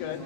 good.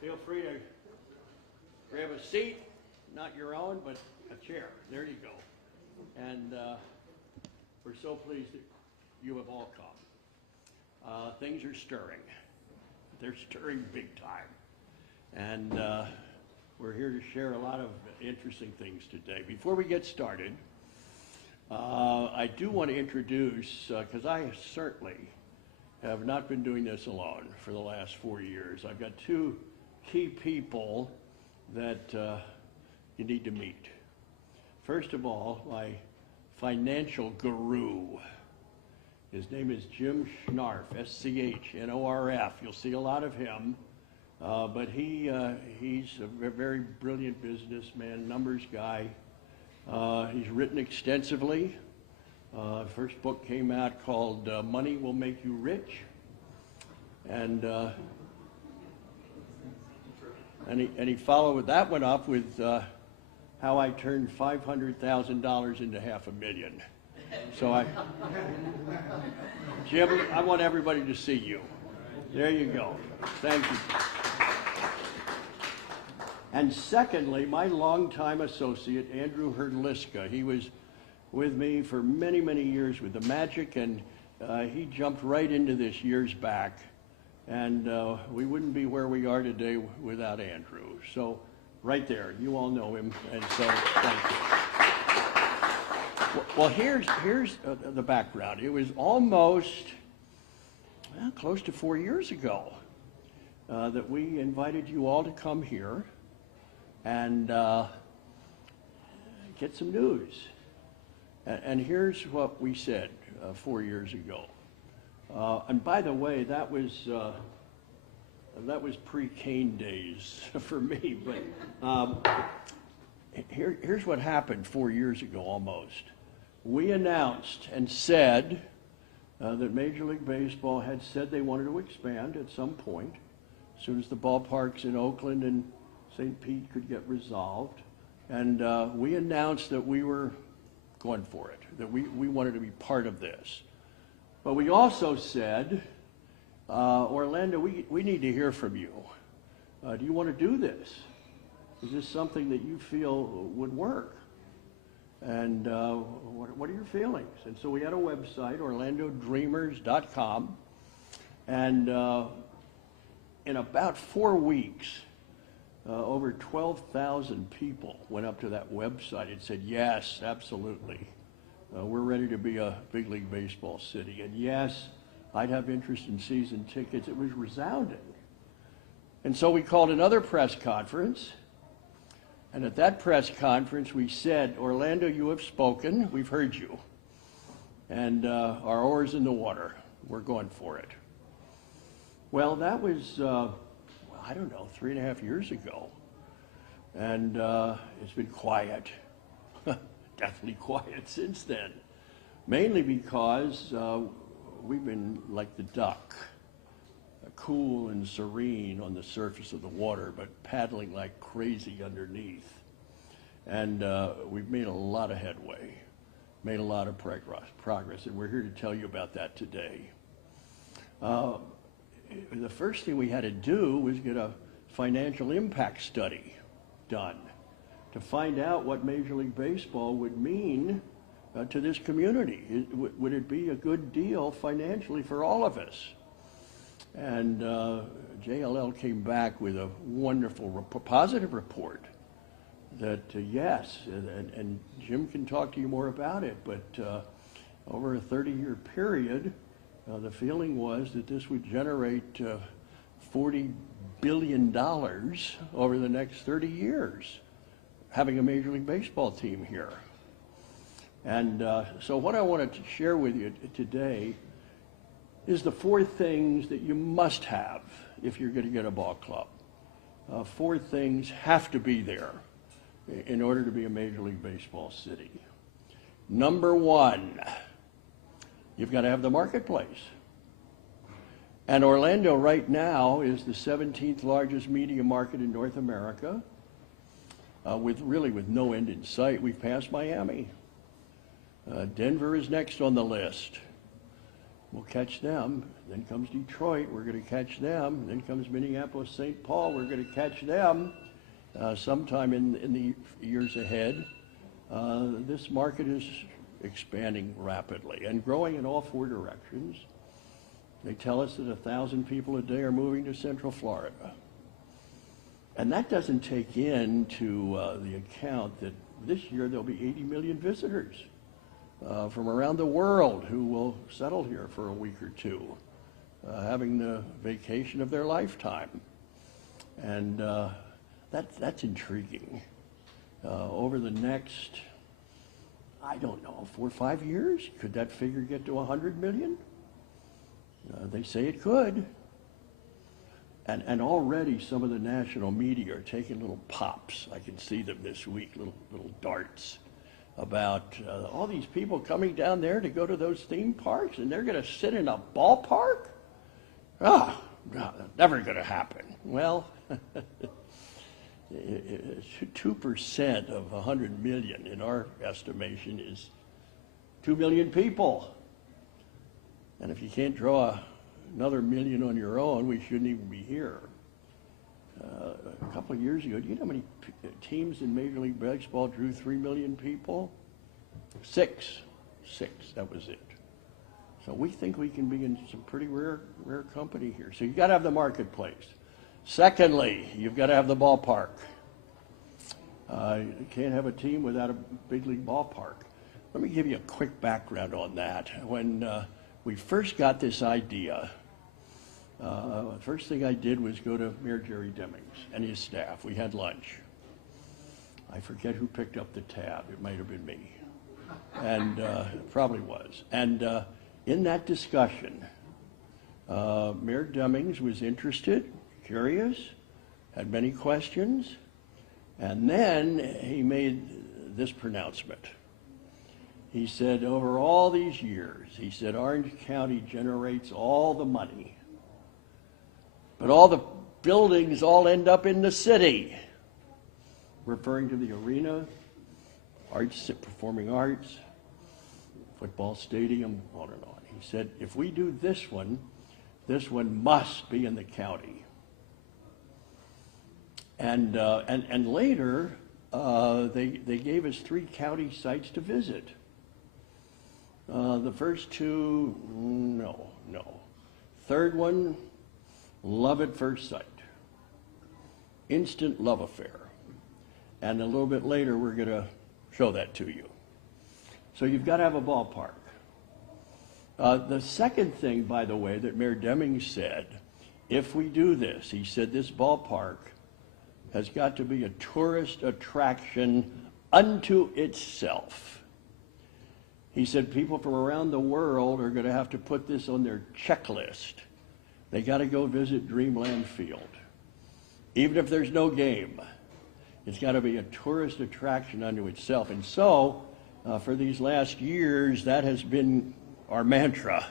Feel free to grab a seat, not your own, but a chair. There you go. And we're so pleased that you have all come. Things are stirring. They're stirring big time. And we're here to share a lot of interesting things today. Before we get started, I do want to introduce, because I certainly have not been doing this alone for the last 4 years. I've got two key people that you need to meet. First of all, my financial guru. His name is Jim Schnarf, S-C-H-N-O-R-F. You'll see a lot of him, but he's a very brilliant businessman, numbers guy. He's written extensively. First book came out called Money Will Make You Rich. And he followed that one up with how I turned $500,000 into $500,000. So Jim, I want everybody to see you. There you go. Thank you. And secondly, my longtime associate, Andrew Herdliska. He was with me for many, many years with the Magic, and he jumped right into this years back. And we wouldn't be where we are today without Andrew. So right there, you all know him, and so thank you. Well, here's the background. It was almost close to 4 years ago that we invited you all to come here and get some news. And here's what we said 4 years ago. And by the way, that was pre-Kane days for me. But here's what happened 4 years ago almost. We announced and said that Major League Baseball had said they wanted to expand at some point, as soon as the ballparks in Oakland and St. Pete could get resolved. And we announced that we were going for it, that we wanted to be part of this. But we also said, Orlando, we need to hear from you. Do you want to do this? Is this something that you feel would work? And what are your feelings? And so we had a website, orlandodreamers.com, and in about 4 weeks, over 12,000 people went up to that website and said, yes, absolutely. We're ready to be a big league baseball city. And yes, I'd have interest in season tickets. It was resounding. And so we called another press conference. And at that press conference, we said, Orlando, you have spoken. We've heard you. And our oar's in the water. We're going for it. Well, that was, I don't know, 3.5 years ago. And it's been quiet, definitely quiet since then. Mainly because we've been like the duck, cool and serene on the surface of the water, but paddling like crazy underneath. And we've made a lot of headway, made a lot of progress, and we're here to tell you about that today. The first thing we had to do was get a financial impact study done to find out what Major League Baseball would mean to this community. Would it be a good deal financially for all of us? And JLL came back with a wonderful, positive report that yes, and Jim can talk to you more about it, but over a 30-year period, the feeling was that this would generate $40 billion over the next 30 years, having a Major League Baseball team here. And so what I wanted to share with you today is the 4 things that you must have if you're going to get a ball club. 4 things have to be there in order to be a Major League Baseball city. Number 1, you've got to have the marketplace. And Orlando right now is the 17th largest media market in North America, with no end in sight. We've passed Miami. Denver is next on the list. We'll catch them. Then comes Detroit. We're going to catch them. Then comes Minneapolis, St. Paul. We're going to catch them sometime in the years ahead. This market is expanding rapidly and growing in all 4 directions. They tell us that 1,000 people a day are moving to Central Florida. And that doesn't take into the account that this year there'll be 80 million visitors from around the world who will settle here for a week or 2, having the vacation of their lifetime. And that's intriguing. Over the next, I don't know, 4 or 5 years, could that figure get to 100 million? They say it could. And already some of the national media are taking little pops. I can see them this week, little darts, about all these people coming down there to go to those theme parks, and they're going to sit in a ballpark? No, never going to happen. Well, 2% of 100 million in our estimation is 2 million people. And if you can't draw another million on your own, we shouldn't even be here. A couple of years ago, do you know how many teams in Major League Baseball drew 3 million people? 6, that was it. So we think we can be in some pretty rare company here. So you've got to have the marketplace. Secondly, you've got to have the ballpark. You can't have a team without a big league ballpark. Let me give you a quick background on that. When we first got this idea, the first thing I did was go to Mayor Jerry Demings and his staff. We had lunch. I forget who picked up the tab. It might have been me. And it probably was. And in that discussion, Mayor Demings was interested, curious, had many questions, and then he made this pronouncement. He said, over all these years, he said, Orange County generates all the money, but all the buildings all end up in the city, referring to the arena, arts, performing arts, football stadium, on and on. He said, if we do this one must be in the county. And later, they gave us 3 county sites to visit. The first 2, no. Third one, love at first sight. Instant love affair. And a little bit later, we're going to show that to you. So you've got to have a ballpark. The second thing, by the way, that Mayor Demings said, if we do this, he said this ballpark has got to be a tourist attraction unto itself. He said people from around the world are going to have to put this on their checklist they got to go visit Dreamland Field. Even if there's no game, it's got to be a tourist attraction unto itself. And so, for these last years, that has been our mantra.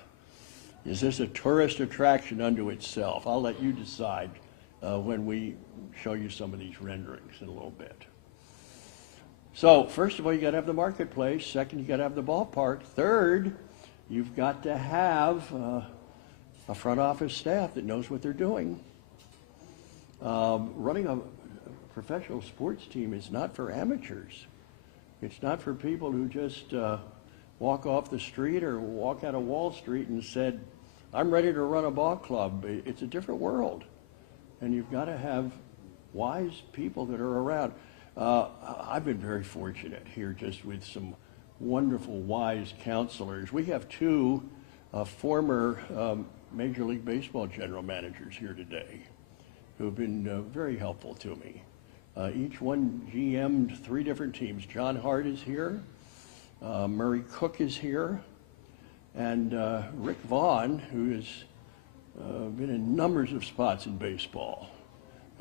Is this a tourist attraction unto itself? I'll let you decide when we show you some of these renderings in a little bit. So, first of all, you got to have the marketplace. Second, you got to have the ballpark. Third, you've got to have a front office staff that knows what they're doing. Running a professional sports team is not for amateurs. It's not for people who just walk off the street or walk out of Wall Street and said, I'm ready to run a ball club. It's a different world. And you've got to have wise people that are around. I've been very fortunate here just with some wonderful, wise counselors. We have two former Major League Baseball general managers here today who have been very helpful to me. Each one GM'd 3 different teams. John Hart is here, Murray Cook is here, and Rick Vaughn, who has been in numbers of spots in baseball,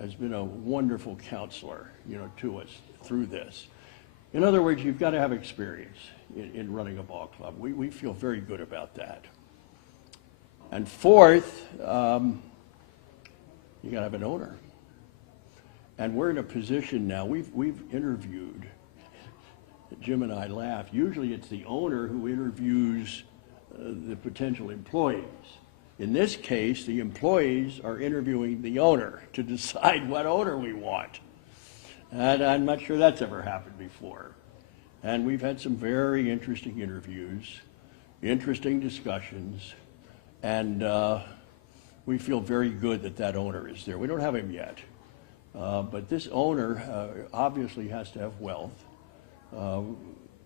has been a wonderful counselor, to us through this. In other words, you've got to have experience in running a ball club. We feel very good about that. And fourth, you got to have an owner. And we're in a position now, we've interviewed, Jim and I laugh, usually it's the owner who interviews the potential employees. In this case, the employees are interviewing the owner to decide what owner we want. And I'm not sure that's ever happened before. And we've had some very interesting interviews, interesting discussions, and we feel very good that that owner is there. We don't have him yet. But this owner obviously has to have wealth.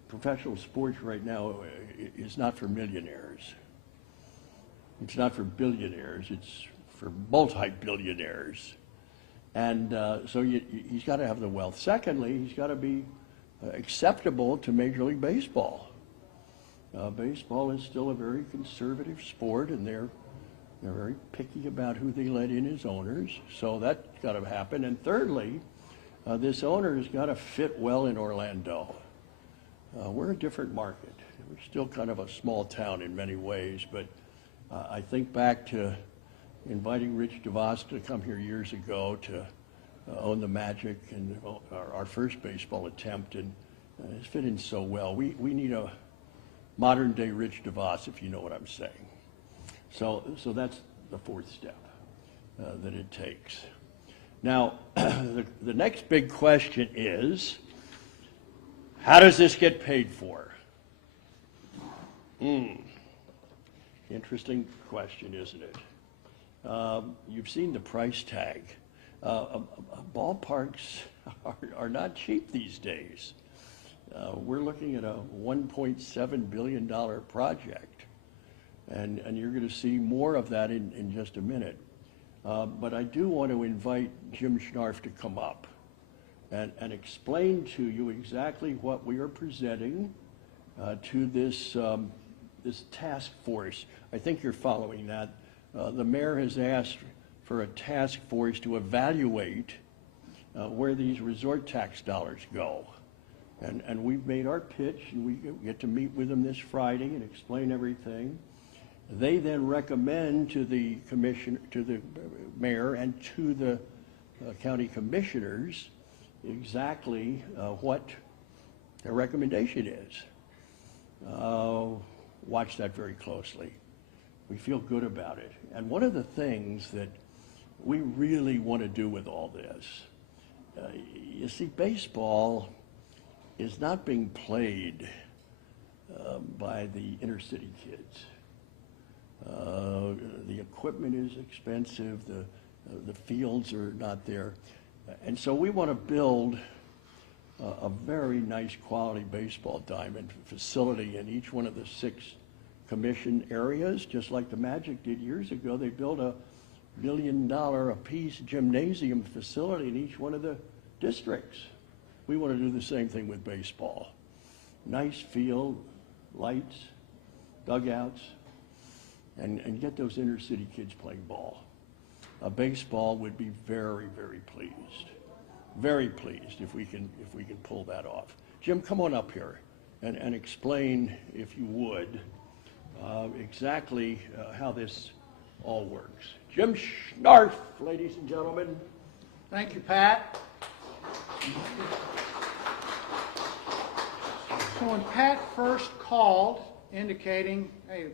Professional sports right now is not for millionaires. It's not for billionaires. It's for multi-billionaires. And so he's got to have the wealth. Secondly, he's got to be acceptable to Major League Baseball. Baseball is still a very conservative sport, and they're very picky about who they let in as owners, so that's got to happen. And thirdly, this owner has got to fit well in Orlando. We're a different market. We're still kind of a small town in many ways, but I think back to inviting Rich DeVos to come here years ago to own the Magic and our first baseball attempt, and it's fit in so well. We need a modern-day Rich DeVos, if you know what I'm saying. So that's the fourth step that it takes. Now, the next big question is, how does this get paid for? Interesting question, isn't it? You've seen the price tag. Ballparks are not cheap these days. We're looking at a $1.7 billion project. And you're going to see more of that in just a minute. But I do want to invite Jim Schnarf to come up and explain to you exactly what we are presenting to this, this task force. I think you're following that. The mayor has asked for a task force to evaluate where these resort tax dollars go. And we've made our pitch, and we get to meet with them this Friday and explain everything. They then recommend to the commission, to the mayor, and to the county commissioners exactly what their recommendation is. Watch that very closely. We feel good about it. And one of the things that we really want to do with all this, you see, baseball is not being played by the inner city kids. The equipment is expensive, the fields are not there. And so we want to build a very nice quality baseball diamond facility in each one of the 6 commission areas, just like the Magic did years ago. They built a $1 million a piece gymnasium facility in each one of the districts. We want to do the same thing with baseball. Nice field, lights, dugouts, and get those inner city kids playing ball. Baseball would be very, very pleased if we can pull that off. Jim, come on up here and explain, if you would, exactly how this all works. Jim Schnarf, ladies and gentlemen. Thank you, Pat. So when Pat first called indicating, hey,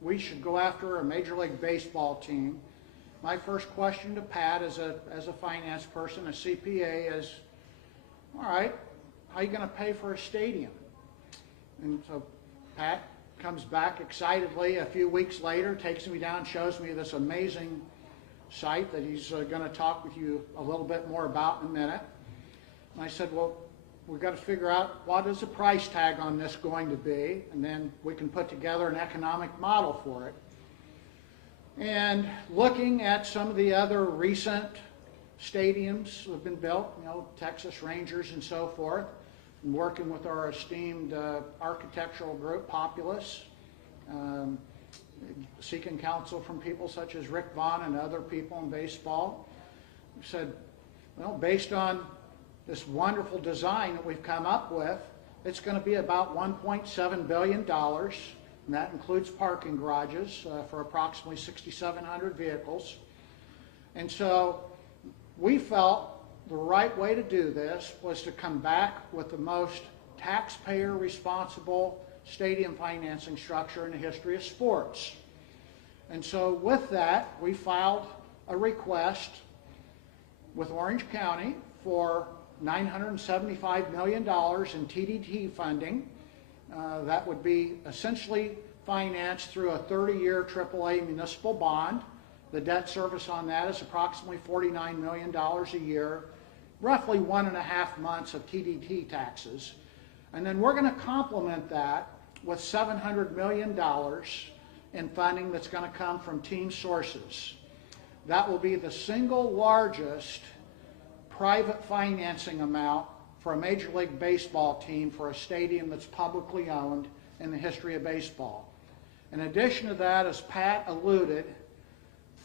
we should go after a Major League Baseball team, my first question to Pat as a finance person, a CPA, is, all right, how are you going to pay for a stadium? And so Pat comes back excitedly a few weeks later, takes me down, shows me this amazing site that he's going to talk with you a little bit more about in a minute. And I said, well, we've got to figure out what is the price tag on this going to be, and then we can put together an economic model for it. And looking at some of the other recent stadiums that have been built, you know, Texas Rangers and so forth, and working with our esteemed architectural group, Populous, seeking counsel from people such as Rick Vaughn and other people in baseball, we said, well, based on this wonderful design that we've come up with, it's going to be about $1.7 billion. And that includes parking garages for approximately 6,700 vehicles. And so we felt the right way to do this was to come back with the most taxpayer responsible stadium financing structure in the history of sports. And so with that, we filed a request with Orange County for $975 million in TDT funding. That would be essentially financed through a 30-year AAA municipal bond. The debt service on that is approximately $49 million a year, roughly 1.5 months of TDT taxes. And then we're going to complement that with $700 million in funding that's going to come from team sources. That will be the single largest private financing amount for a Major League Baseball team for a stadium that's publicly owned in the history of baseball. In addition to that, as Pat alluded,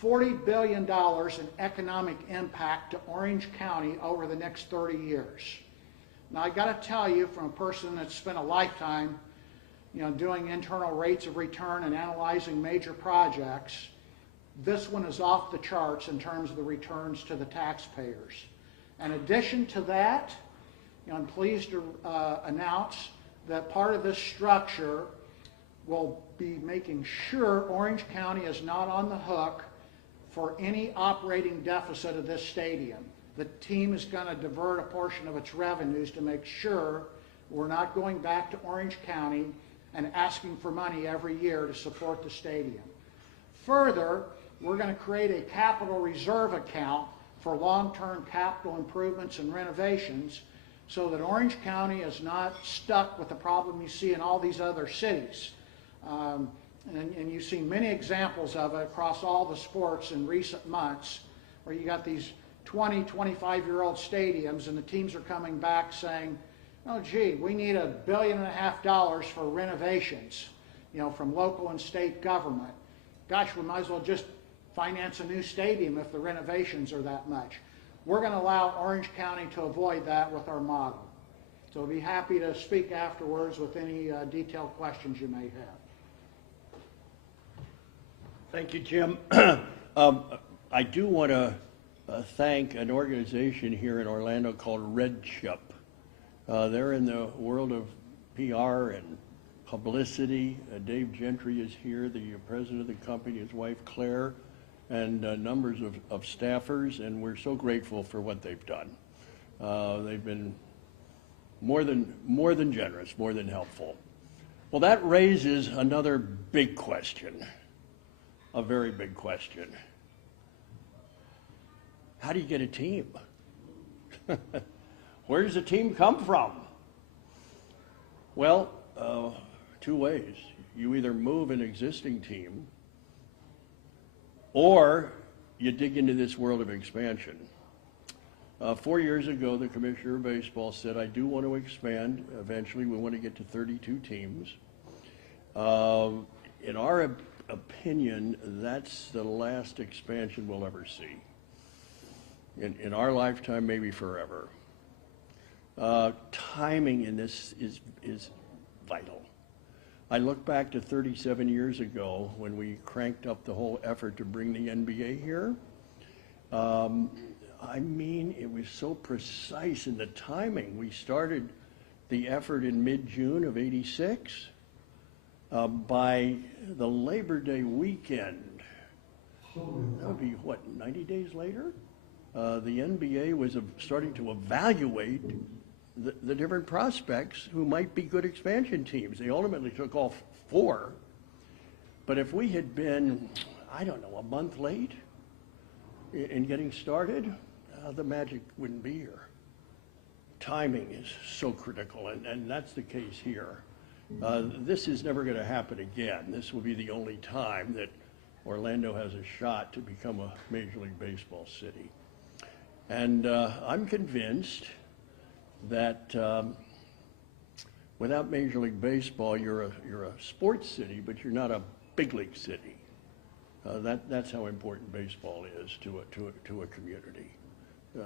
$40 billion in economic impact to Orange County over the next 30 years. Now, I got to tell you, from a person that's spent a lifetime, you know, doing internal rates of return and analyzing major projects, this one is off the charts in terms of the returns to the taxpayers. In addition to that, you know, I'm pleased to announce that part of this structure will be making sure Orange County is not on the hook for any operating deficit of this stadium. The team is going to divert a portion of its revenues to make sure we're not going back to Orange County and asking for money every year to support the stadium. Further, we're going to create a capital reserve account for long-term capital improvements and renovations so that Orange County is not stuck with the problem you see in all these other cities. And you've seen many examples of it across all the sports in recent months, where you got these 20, 25-year-old stadiums and the teams are coming back saying, oh gee, we need $1.5 billion for renovations, you know, from local and state government. Gosh, we might as well just finance a new stadium if the renovations are that much. We're going to allow Orange County to avoid that with our model. So I'll be happy to speak afterwards with any detailed questions you may have. Thank you, Jim. I do want to thank an organization here in Orlando called Red Chip. They're in the world of PR and publicity. Dave Gentry is here, the president of the company, his wife Claire, and numbers of staffers, and we're so grateful for what they've done. They've been more than generous, more than helpful. Well, that raises another big question, a very big question. How do you get a team? Where does a team come from? Well, two ways. You either move an existing team or you dig into this world of expansion. 4 years ago, the Commissioner of Baseball said, I do want to expand. Eventually, we want to get to 32 teams. In our opinion, that's the last expansion we'll ever see. In our lifetime, maybe forever. Timing in this is vital. I look back to 37 years ago when we cranked up the whole effort to bring the NBA here. I mean, it was so precise in the timing. We started the effort in mid-June of '86. By the Labor Day weekend, that would be, what, 90 days later? The NBA was starting to evaluate the different prospects who might be good expansion teams. They ultimately took all 4. But if we had been, I don't know, a month late in getting started, the Magic wouldn't be here. Timing is so critical, and that's the case here. This is never going to happen again. This will be the only time that Orlando has a shot to become a Major League Baseball city. And I'm convinced that without Major League Baseball, you're a sports city, but you're not a big league city. That's how important baseball is to a community.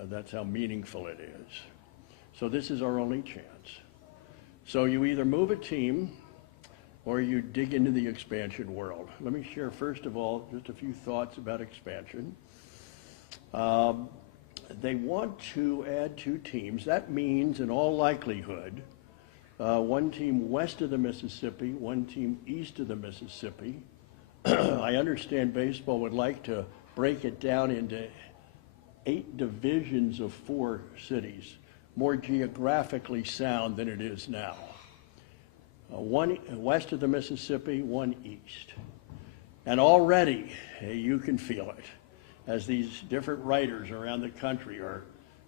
That's how meaningful it is. So this is our only chance. So you either move a team or you dig into the expansion world. Let me share, first of all, just a few thoughts about expansion. They want to add 2 teams. That means, in all likelihood, 1 team west of the Mississippi, 1 team east of the Mississippi. I understand baseball would like to break it down into 8 divisions of 4 cities, more geographically sound than it is now. 1 west of the Mississippi, 1 east. And already, you can feel it, as these different writers around the country are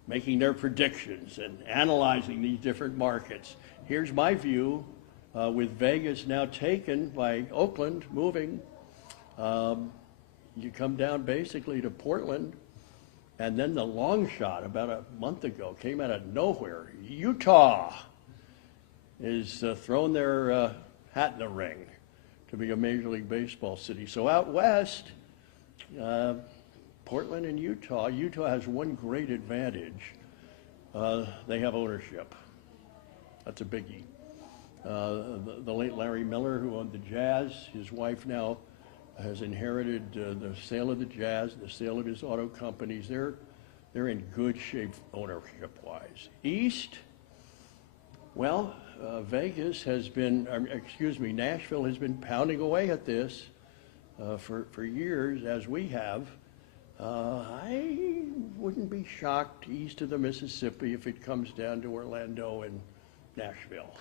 making their predictions and analyzing these different markets. Here's my view, with Vegas now taken by Oakland moving, you come down basically to Portland, and then the long shot about a month ago came out of nowhere. Utah is throwing their hat in the ring to be a Major League Baseball city. So out west, Portland and Utah. Utah has one great advantage. They have ownership. That's a biggie. The late Larry Miller, who owned the Jazz, his wife now has inherited the sale of the Jazz, the sale of his auto companies. They're in good shape ownership-wise. East, well, Vegas has been, Nashville has been pounding away at this for years, as we have. I wouldn't be shocked east of the Mississippi if it comes down to Orlando and Nashville.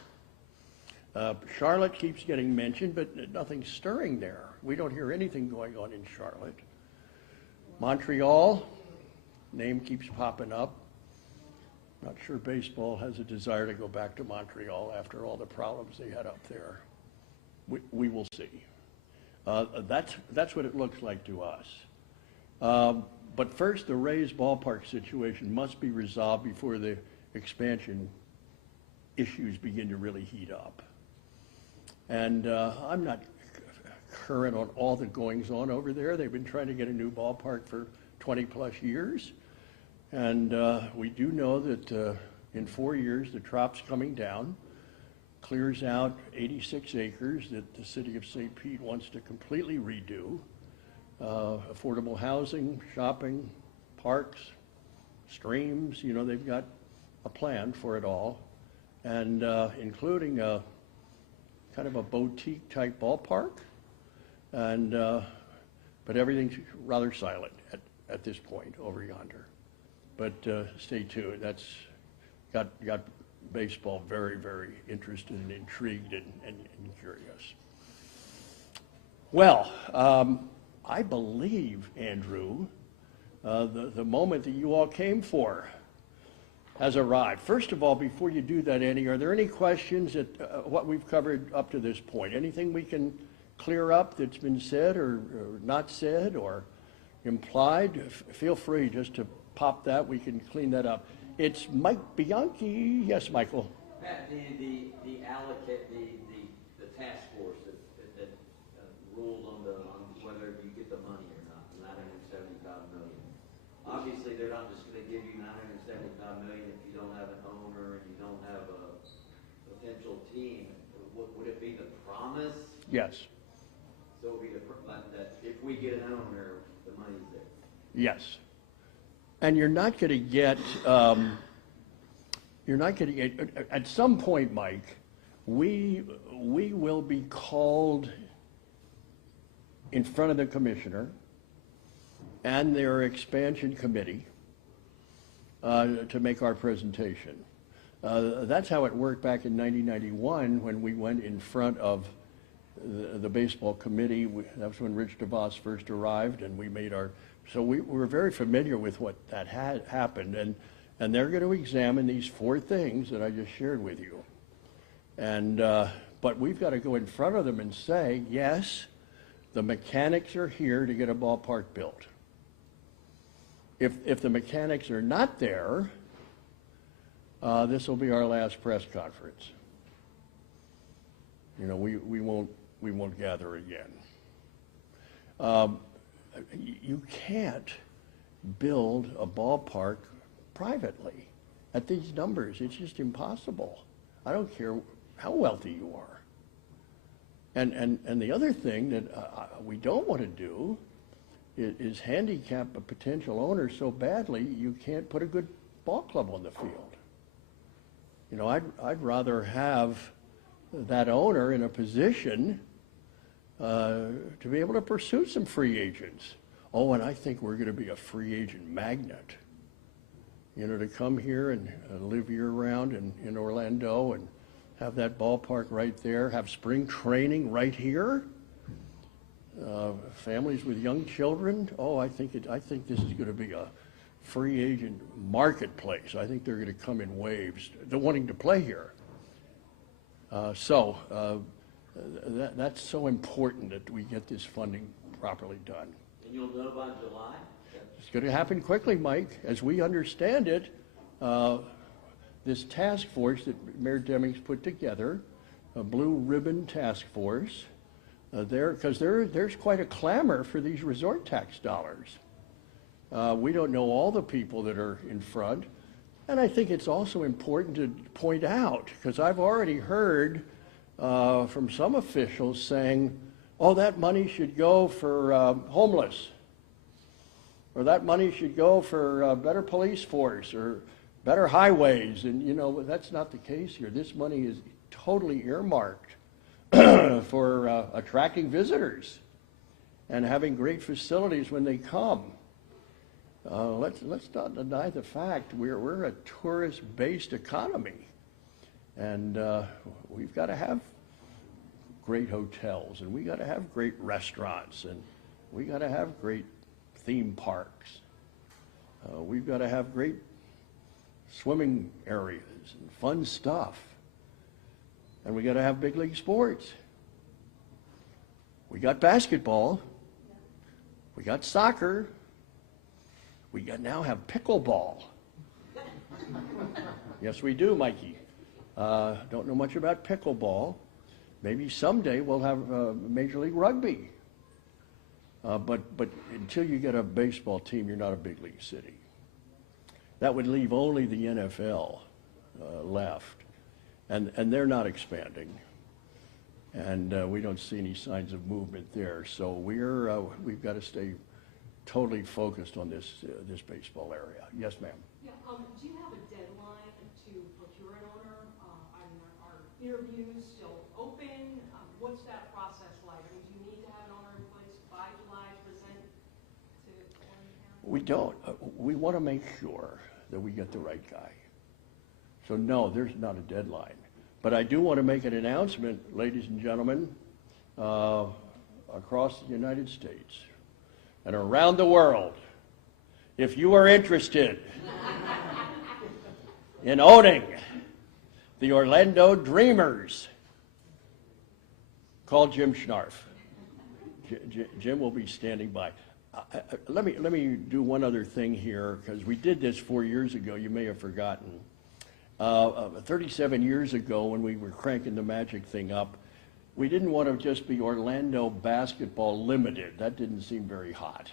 Charlotte keeps getting mentioned, but nothing's stirring there. We don't hear anything going on in Charlotte. Montreal, name keeps popping up. Not sure baseball has a desire to go back to Montreal after all the problems they had up there. We will see. That's what it looks like to us. But first, the Rays ballpark situation must be resolved before the expansion issues begin to really heat up. And I'm not current on all the goings on over there. They've been trying to get a new ballpark for 20 plus years. And we do know that in 4 years, the Trop's coming down, clears out 86 acres that the city of St. Pete wants to completely redo. Affordable housing, shopping, parks, streams, you know, they've got a plan for it all. And including a kind of a boutique type ballpark. And, but everything's rather silent at this point over yonder. But stay tuned. That's got baseball very, very interested and intrigued and curious. Well, I believe, Andrew, the moment that you all came for has arrived. First of all, before you do that, Andy, are there any questions at what we've covered up to this point? Anything we can clear up that's been said or not said or implied? Feel free just to pop that. We can clean that up. It's Mike Bianchi. Yes, Michael. Pat, the task force that ruled on the promise, Yes, so it'll be but that if we get an owner, the money's there. yes. And you're not going to get, at some point, Mike, we will be called in front of the commissioner and their expansion committee to make our presentation. That's how it worked back in 1991 when we went in front of the baseball committee. That was when Rich DeVos first arrived, and we made our, so we were very familiar with what that had happened, and they're going to examine these 4 things that I just shared with you. And, but we've got to go in front of them and say, yes, the mechanics are here to get a ballpark built. If the mechanics are not there, this will be our last press conference. You know, we won't gather again. You can't build a ballpark privately at these numbers. It's just impossible. I don't care how wealthy you are. And the other thing that we don't want to do is handicap a potential owner so badly you can't put a good ball club on the field. You know, I'd rather have that owner in a position to be able to pursue some free agents. Oh, and I think we're going to be a free agent magnet. You know, to come here and live year-round in Orlando and have that ballpark right there, have spring training right here. Families with young children. Oh, I think this is going to be a free agent marketplace. I think they're going to come in waves. They're wanting to play here. That's so important that we get this funding properly done. And you'll know by July? It's going to happen quickly, Mike. As we understand it, this task force that Mayor Demings put together, a blue ribbon task force, because there's quite a clamor for these resort tax dollars. We don't know all the people that are in front, and I think it's also important to point out, because I've already heard from some officials saying, oh, that money should go for homeless, or that money should go for better police force, or better highways, and you know, that's not the case here. This money is totally earmarked for attracting visitors and having great facilities when they come. Let's not deny the fact we're a tourist-based economy, and we've got to have great hotels, and we got to have great restaurants, and we got to have great theme parks. We've got to have great swimming areas and fun stuff. And we got to have big league sports. We got basketball. We got soccer. We now have pickleball. Yes, we do, Mikey. Don't know much about pickleball. Maybe someday we'll have Major League Rugby. But until you get a baseball team, you're not a big league city. That would leave only the NFL left. And they're not expanding. And we don't see any signs of movement there. So we've got to stay totally focused on this baseball area. Yes, ma'am. Yeah, do you have a deadline to procure an owner? Are interviews still open? What's that process like? I mean, do you need to have an owner in place by July to present to Orange County? We don't. We want to make sure that we get the right guy. So no, there's not a deadline. But I do want to make an announcement, ladies and gentlemen, across the United States and around the world. If you are interested in owning the Orlando Dreamers, call Jim Schnarf. Jim will be standing by. Let me do one other thing here, because we did this 4 years ago. You may have forgotten. 37 years ago, when we were cranking the Magic thing up, we didn't want to just be Orlando Basketball Limited. That didn't seem very hot.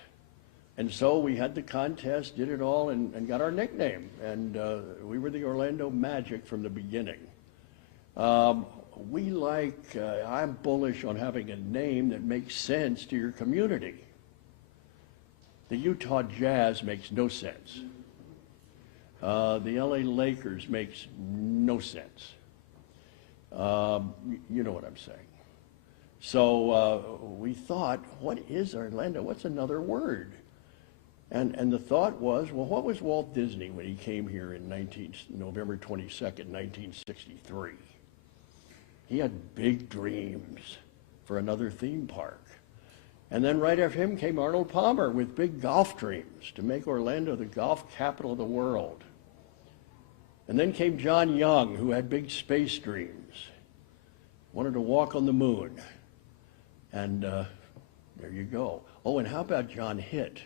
And so we had the contest, did it all, and got our nickname. And we were the Orlando Magic from the beginning. I'm bullish on having a name that makes sense to your community. The Utah Jazz makes no sense. The LA Lakers makes no sense. You know what I'm saying. So we thought, what is Orlando? What's another word? And the thought was, well, what was Walt Disney when he came here in November 22nd, 1963? He had big dreams for another theme park. And then right after him came Arnold Palmer with big golf dreams to make Orlando the golf capital of the world. And then came John Young, who had big space dreams, wanted to walk on the moon. And there you go. Oh, and how about John Hitt?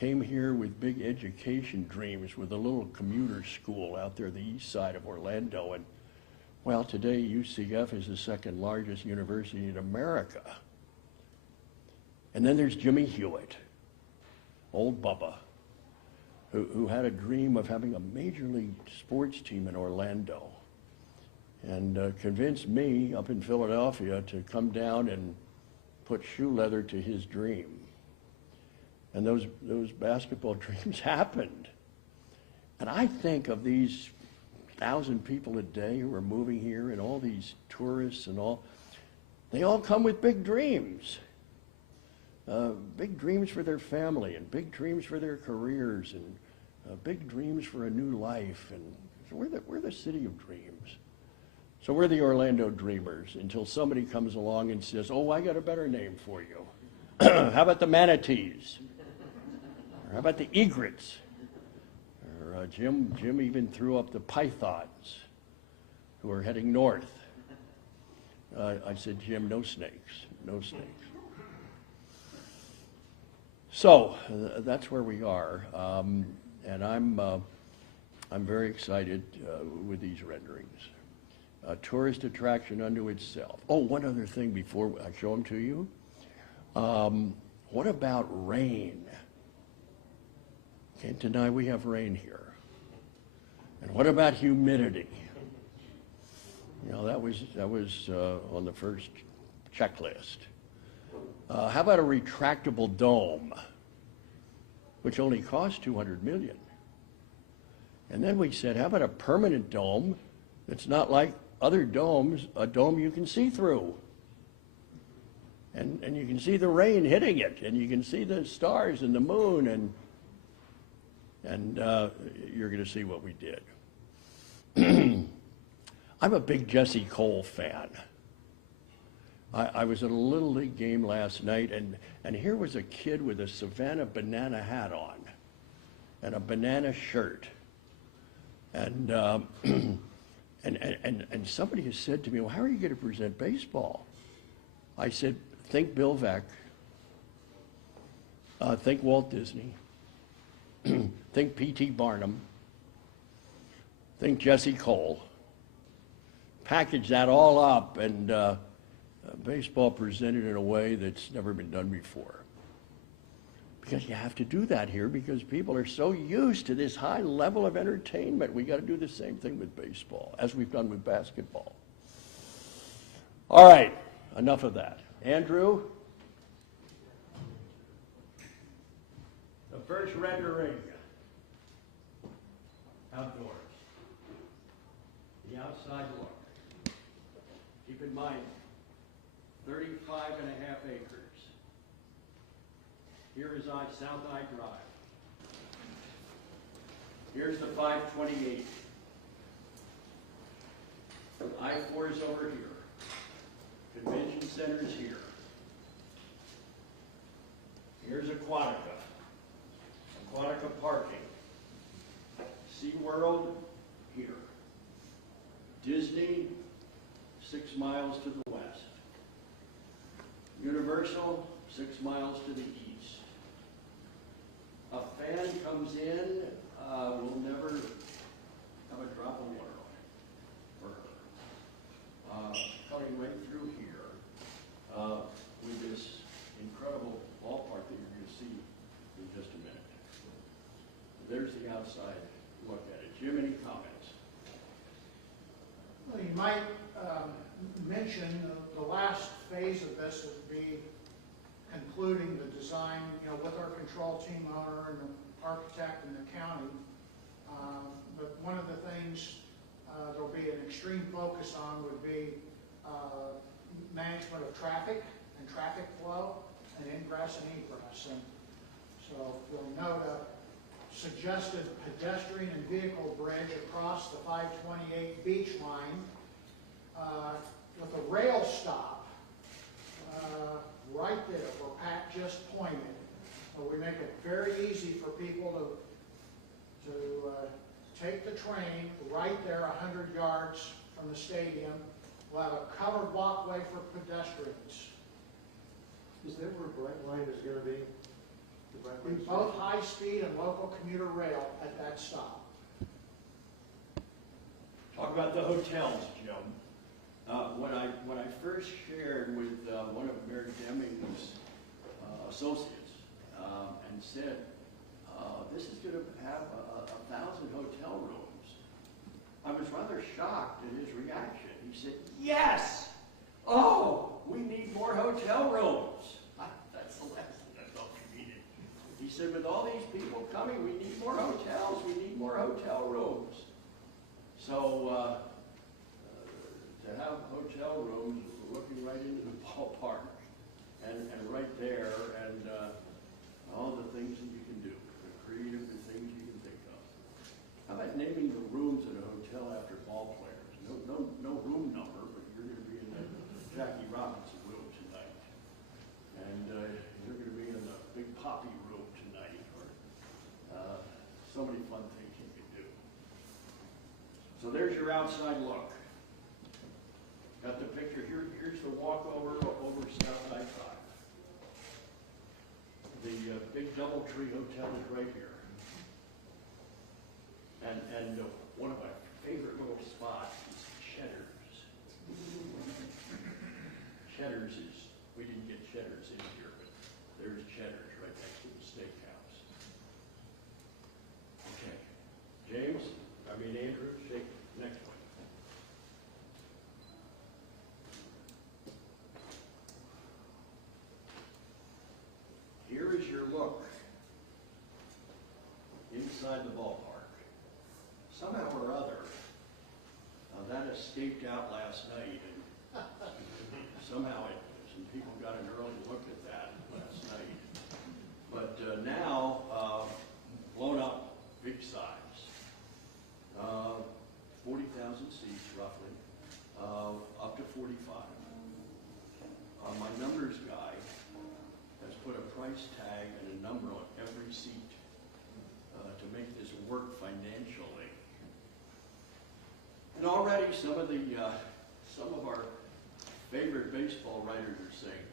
Came here with big education dreams with a little commuter school out there the east side of Orlando. And, well, today UCF is the second largest university in America. And then there's Jimmy Hewitt, old Bubba, who had a dream of having a major league sports team in Orlando, and convinced me up in Philadelphia to come down and put shoe leather to his dream. And those basketball dreams happened. And I think of these 1,000 people a day who are moving here and all these tourists and all, they all come with big dreams. Big dreams for their family and big dreams for their careers and big dreams for a new life. And so we're the city of dreams. So we're the Orlando Dreamers until somebody comes along and says, oh, I got a better name for you. How about the Manatees? Or how about the Egrets? Or Jim even threw up the Pythons who are heading north. I said, Jim, no snakes, no snakes. So that's where we are, and I'm very excited with these renderings. A tourist attraction unto itself. Oh, one other thing before I show them to you. What about rain? Can't deny we have rain here. And what about humidity? You know, that was on the first checklist. How about a retractable dome, which only costs $200 million? And then we said, how about a permanent dome that's not like other domes, a dome you can see through? And you can see the rain hitting it, and you can see the stars and the moon, and you're going to see what we did. I'm a big Jesse Cole fan. I was at a Little League game last night, and here was a kid with a Savannah banana hat on and a banana shirt. And somebody has said to me, well, how are you going to present baseball? I said, think Bill Veeck, think Walt Disney, think P.T. Barnum, think Jesse Cole. Package that all up, and baseball presented in a way that's never been done before. Because you have to do that here because people are so used to this high level of entertainment. We got to do the same thing with baseball as we've done with basketball. All right, enough of that. Andrew? The first rendering. Outdoors. The outside look. Keep in mind, 35 and a half acres. Here is South I Drive. Here's the 528. I-4 is over here. Convention Center is here. Here's Aquatica. Aquatica parking. SeaWorld here. Disney 6 miles to the west. Universal 6 miles to the east. A fan comes in, will never have a drop of water on it for her. Coming right through here with this incredible ballpark that you're going to see in just a minute. There's the outside look at it. Jim, any comments? Well, you might mention, the last phase of this would be concluding the design, with our control team owner and the architect and the county. But one of the things there'll be an extreme focus on would be management of traffic and traffic flow and ingress and egress. And so you'll note a suggested pedestrian and vehicle bridge across the 528 beach line with a rail stop right there where Pat just pointed. So we make it very easy for people to take the train right there 100 yards from the stadium. We'll have a covered walkway for pedestrians. Is that where Brightline is going to be? The Brightline Be both high-speed and local commuter rail at that stop. Talk about the hotels, Jim. When I first shared with one of Mayor Deming's associates and said, this is going to have 1,000 hotel rooms, I was rather shocked at his reaction. He said, yes! Oh, we need more hotel rooms. That's the last thing I thought we needed. He said, with all these people coming, we need more hotels, we need more hotel rooms. So, to have hotel rooms looking right into the ballpark and right there, and all the things that you can do, the creative things you can think of. How about naming the rooms at a hotel after ball players? No room number, but you're going to be in the Jackie Robinson room tonight, and you're going to be in the Big Poppy room tonight, or so many fun things you can do. So there's your outside look. Got the picture here. Here's the walkover over South I-5. The big DoubleTree Hotel is right here. And one of my favorite little spots is Cheddar's. Cheddar's is, we didn't get Cheddar's in here, but there's Cheddar's right next to the steakhouse. Okay. Andrew, shake next one. Here is your look inside the ballpark. Somehow or other, that escaped out last night, and somehow some people got an early look at that last night. But now, blown up, big size, 40,000 seats roughly, up to 45. My numbers guy has put a price tag and a number on every seat to make this work financially. And already some of our favorite baseball writers are saying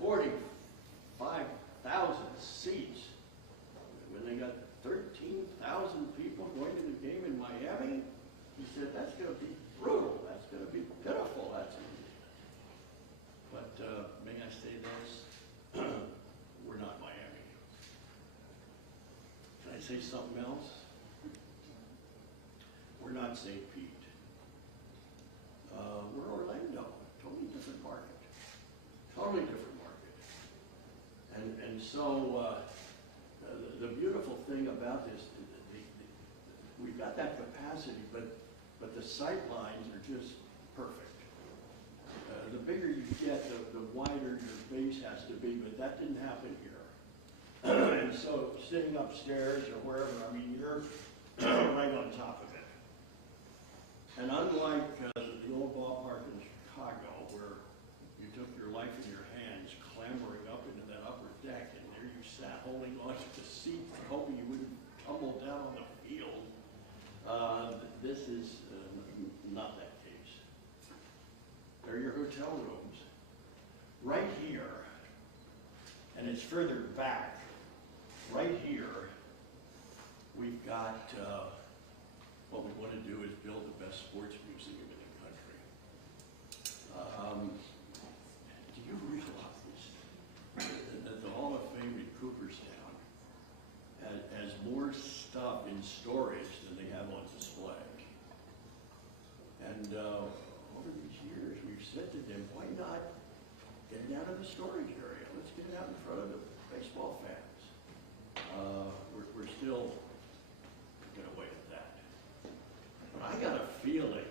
45,000 seats when they got 13,000 people going to the game in Miami. He said that's going to be brutal. That's going to be pitiful. But may I say this? We're not Miami. Can I say something else? We're not St. Pete. We're Orlando, totally different market. Totally different market. And so the beautiful thing about this, we've got that capacity, but the sight lines are just perfect. The bigger you get, the wider your base has to be, but that didn't happen here. And so sitting upstairs or wherever, you're right on top of it. And unlike the old ballpark in Chicago, where you took your life in your hands, clambering up into that upper deck, and there you sat holding on to the seat, hoping you wouldn't tumble down on the field, this is not that case. There are your hotel rooms. Right here, and it's further back, right here, we've got what we want to do is build the best sports museum in the country. Do you realize that the Hall of Fame in Cooperstown has more stuff in storage than they have on display? And over these years, we've said to not getting out of the storage area? Let's get it out in front of the baseball fans. We're still gonna wait at that. But I got a feeling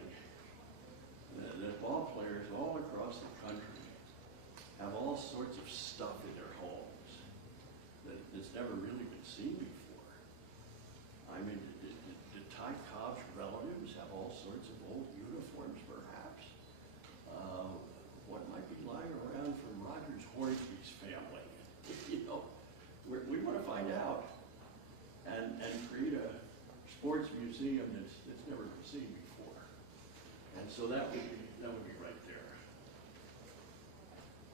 that ball players all across the country have all sorts of stuff in their homes that's never really been seen before. I mean, did Ty Cobb's relatives have all sorts of old uniforms, perhaps? What might be lying around from Rogers Hornsby's family? You know, we want to find out and create a sports museum that's never been seen before. And so that would be right there.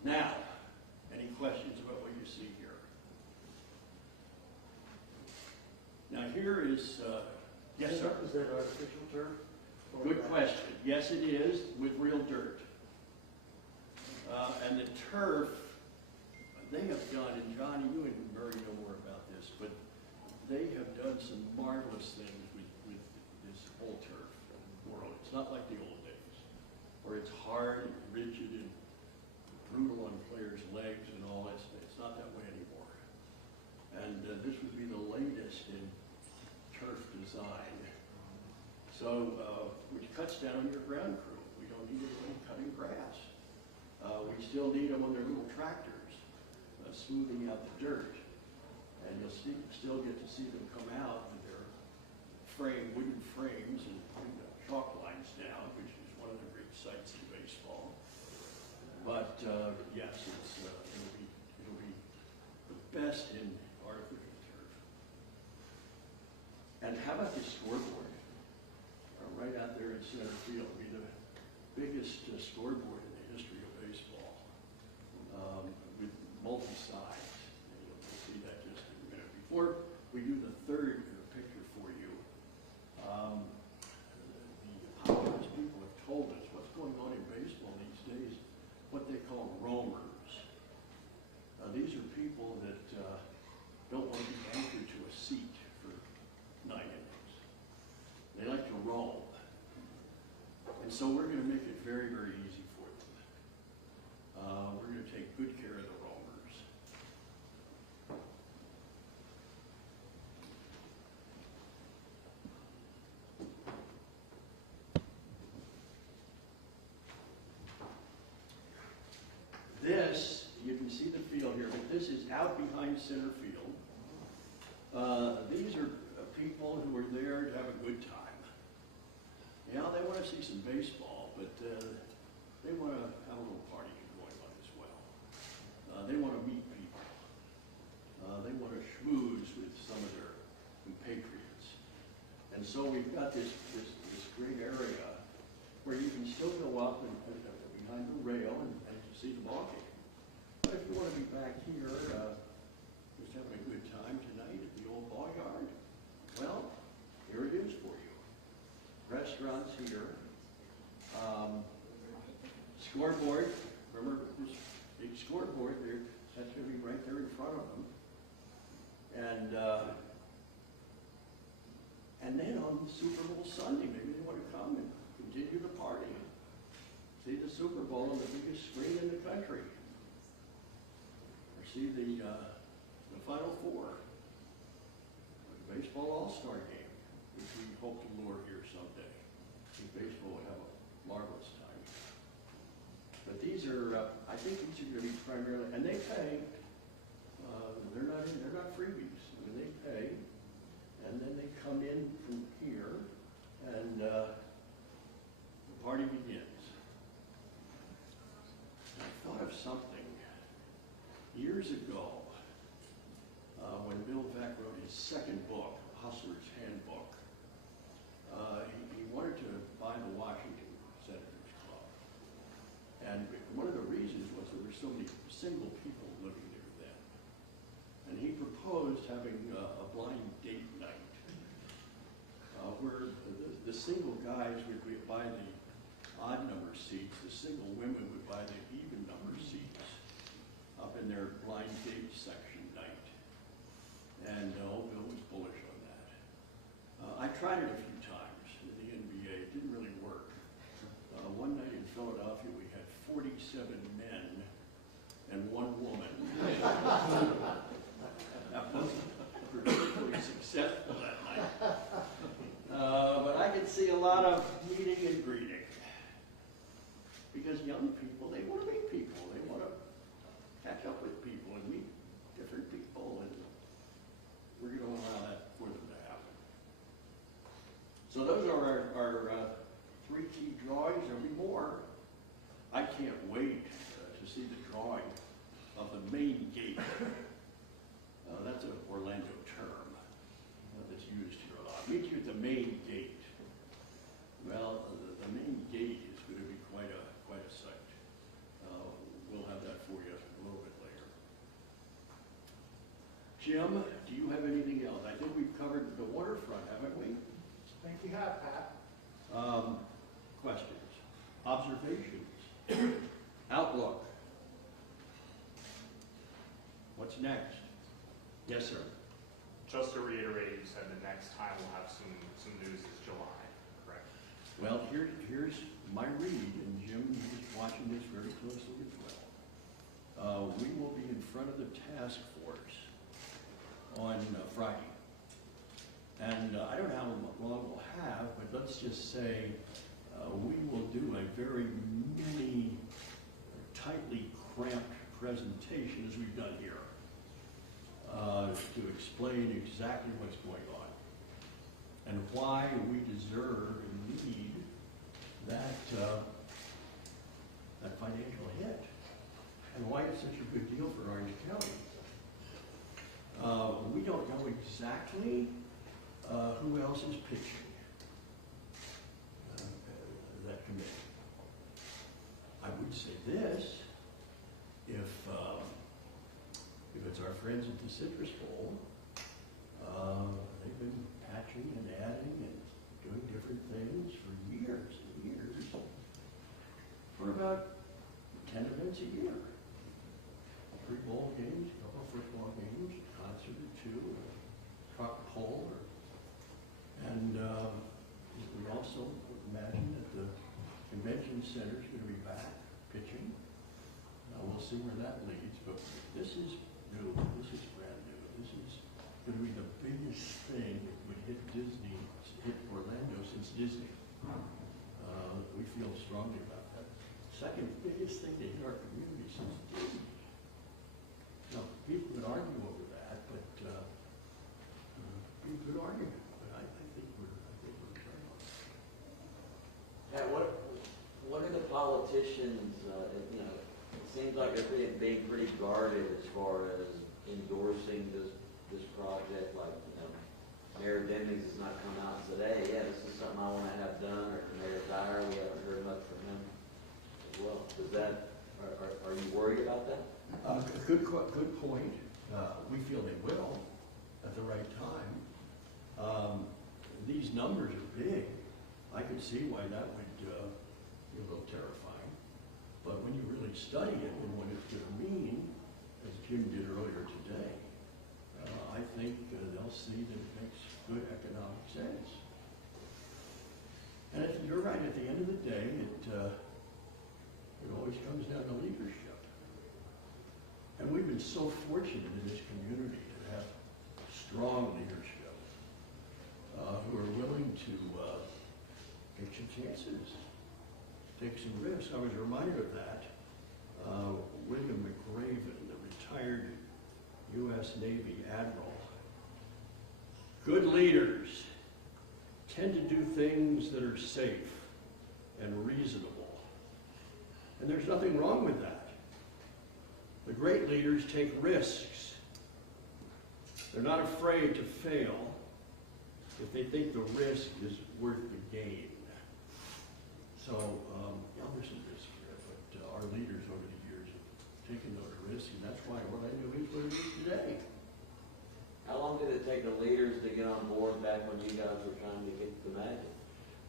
Now, any questions about what you see here? Now here is, yes, sir. Is that artificial turf? Or Good that- question. Yes, it is, with real dirt. And the turf, they have done, and Johnny, you and Murray know more about this, but they have done some marvelous things with this whole turf world. It's not like the old days, where it's hard and rigid and brutal on players' legs and all. It's not that way anymore. And this would be the latest in turf design. So, which cuts down on your ground crew. We don't need anybody cutting grass. We still need them on their little tractors, smoothing out the dirt. And you'll still get to see them come out with their wooden frames and putting the chalk lines down, which is one of the great sights in baseball. But yes, it'll be the best in artificial turf. And how about this scoreboard? Right out there in center field, it'll be the biggest scoreboard in the history of baseball, with multi-sides. You'll see that just in a minute. Before we do the third picture for you, the optimist people have told us what's going on in baseball these days, what they call roamers. These are people that don't want to be anchored to a seat for 9 innings. They like to roam. And so we're going to make it very, very easy for them. We're going to take good care of the roamers. This, you can see the field here, but this is out behind center field. These are people who are there to have a good time. Yeah, they want to see some baseball, but they want to have a little party going on as well. They want to meet people. They want to schmooze with some of their compatriots. And so we've got this great area where you can still go up and behind the rail and see the ball game. But if you want to be back here, just having a good time tonight at the old ball yard, well, here it is for you. Restaurants here. Scoreboard, remember this big scoreboard there, that's going to be right there in front of them. And then on Super Bowl Sunday, maybe they want to come and continue the party. See the Super Bowl on the biggest screen in the country. Or see the Final Four. The Baseball All-Star Game, which we hope to lure here someday. I think baseball would have a marvelous time. But these are, I think these are going to be primarily, and they pay. They're not freebies. I mean, they pay, and then they come in from here, and the party begins. I thought of something years ago when Bill Veeck wrote his second book, Hustler's Handbook. He wanted to buy the Washington Senators Club. And one of the reasons was there were so many single people living there then. And he proposed having a blind date night where the single guys would buy the odd number seats, the single women would buy the even number seats up in their blind date section night. And old Bill was bullish on that. I tried it a few times in the NBA. It didn't really work. One night in Philadelphia, we had 47 and one woman. That wasn't particularly successful that night. But I could see a lot of meeting and greeting. Because young people, they want to meet people. They want to catch up with people and meet different people. And we're going to allow that for them to happen. So those are our three key drawings. There'll be more. I can't wait to see the drawing of the main gate. That's an Orlando term that's used here a lot. Meet you at the main gate. Well, the main gate is going to be quite a sight. We'll have that for you a little bit later. Jim, do you have anything else? I think we've covered the waterfront, haven't we? I think you have, Pat. Questions, observations, outlook. What's next? Yes, sir. Just to reiterate, you said the next time we'll have some news is July, correct? Well, here's my read, and Jim is watching this very closely as well. We will be in front of the task force on Friday. And I don't know how long we'll have, but let's just say we will do a very mini, tightly cramped presentation as we've done here to explain exactly what's going on and why we deserve and need that financial hit and why it's such a good deal for Orange County. We don't know exactly who else is pitching that committee. I would say this, if it's our friends at the Citrus Bowl, they've been patching and adding and doing different things for years and years, for about 10 events a year. 3 bowl games, a couple of football games, a concert or 2, a truck pull, and we also imagine that the convention center is going to be back pitching. We'll see where that leads, but this is new. This is brand new. This is going to be the biggest thing that would hit Disney, hit Orlando since Disney. We feel strongly about that. Second biggest thing to hit our community since Disney. Now, people would argue over that, but be a good argument. But I think we're right on. Pat, what are the politicians, it seems like they're being pretty guarded as far as endorsing this project, like, Mayor Demings has not come out and said, hey, yeah, this is something I want to have done, or Mayor Dyer, we haven't heard much from him as well. Does that, are you worried about that? Good point. We feel they will at the right time. These numbers are big. I could see why that would be a little terrifying. But when you really study it and what it's going to mean, as Jim did earlier today, I think they'll see that it makes good economic sense. And you're right, at the end of the day, it always comes down to leadership. And we've been so fortunate in this community to have strong leadership who are willing to take some chances, take some risks. I was reminded of that. William McRaven, the retired U.S. Navy admiral. Good leaders tend to do things that are safe and reasonable. And there's nothing wrong with that. The great leaders take risks. They're not afraid to fail if they think the risk is worth the gain. So, there's some risk here, but our leaders over the years have taken those risks, and that's why Orlando is what it is today. How long did it take the leaders to get on board back when you guys were trying to get the Magic?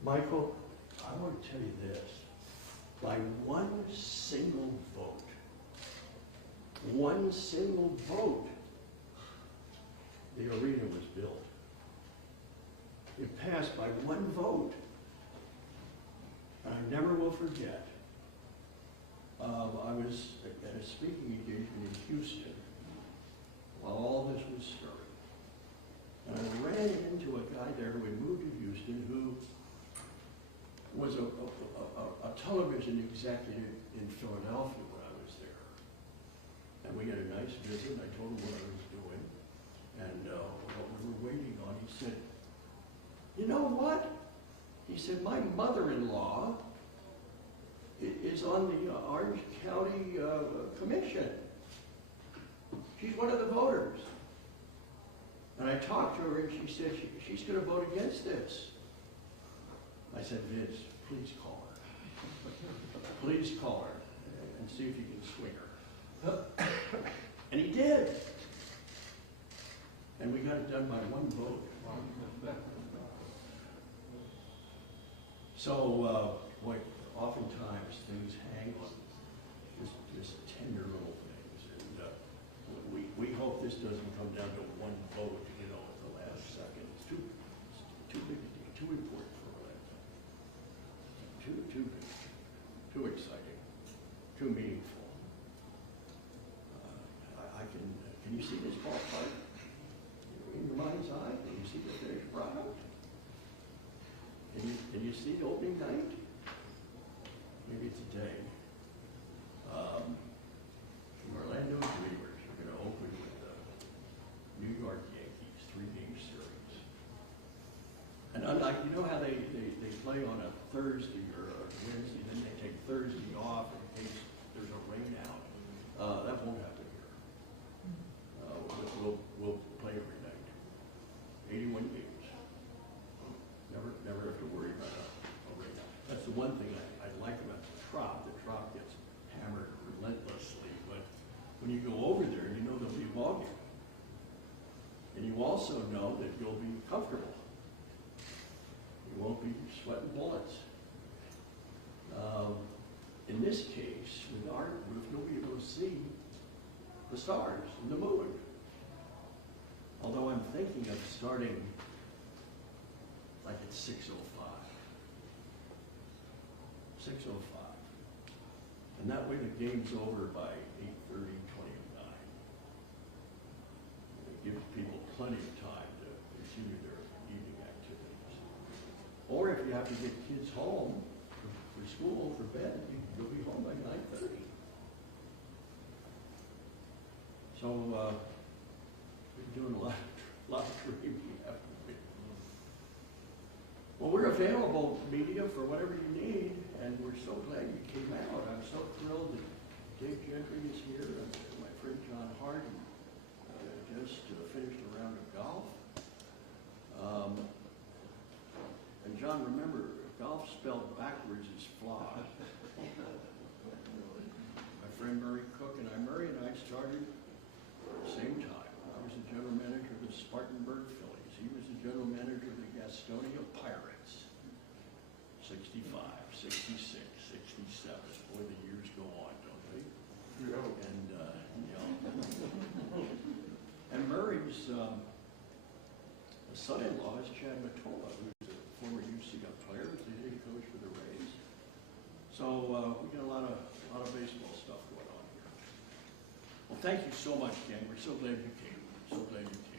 Michael, I want to tell you this. By one single vote, the arena was built. It passed by one vote. And I never will forget. I was at a speaking engagement story. And I ran into a guy there who had moved to Houston who was a television executive in Philadelphia when I was there. And we had a nice visit, and I told him what I was doing and what we were waiting on. He said, you know what? He said, my mother-in-law is on the Orange County Commission. She's one of the voters. And I talked to her, and she said she's going to vote against this. I said, Vince, please call her. Please call her and see if you can swing her. And he did. And we got it done by one vote. So, boy, oftentimes things hang on just tender little things. And we hope this doesn't come down to one vote, you know, at the last second. It's too big, too important for that. Too big, too exciting, too meaningful. Can you see this ballpark? In your mind's eye, can you see the finished product? Can you see the opening night? Maybe today. Orlando Dreamers are going to open with the New York Yankees 3-game series. And unlike, you know how they play on a Thursday or a Wednesday, then they take Thursday off in case there's a rain out. That won't happen here. We'll play every night. 81 games. Never have to worry about a rain out. That's the one thing I like about the Trop. The Trop gets hammered relentlessly, but when you go over there, you know there'll be a ball game. And you also know that you'll be comfortable. You won't be sweating bullets. In this case, with our roof, you'll be able to see the stars and the moon. Although I'm thinking of starting like at 6:05. 6:05. And that way the game's over by 8:30, 29. It gives people plenty of time to continue their evening activities. Or if you have to get kids home for school, for bed, you'll be home by 9:30. So we're doing a lot of dreaming, haven't we? Well, we're available, media, for whatever you need, and we're so glad you came out. I'm so thrilled that Dave Gentry is here, and my friend John Harden just finished a round of golf. And John, remember, golf spelled backwards is flawed. My friend Murray Cook and Murray and I started at the same time. I was the general manager of the Spartanburg Phillies. He was the general manager of the Gastonia Pirates. 65, 66, 67. Boy, the years go on, don't they? Yeah. And, and Murray's son-in-law is Chad Mottola, who's a former UCF player, who's the head coach for the Rays. So we got a lot of baseball stuff going on here. Well, thank you so much, gang. We're so glad you came. So glad you came.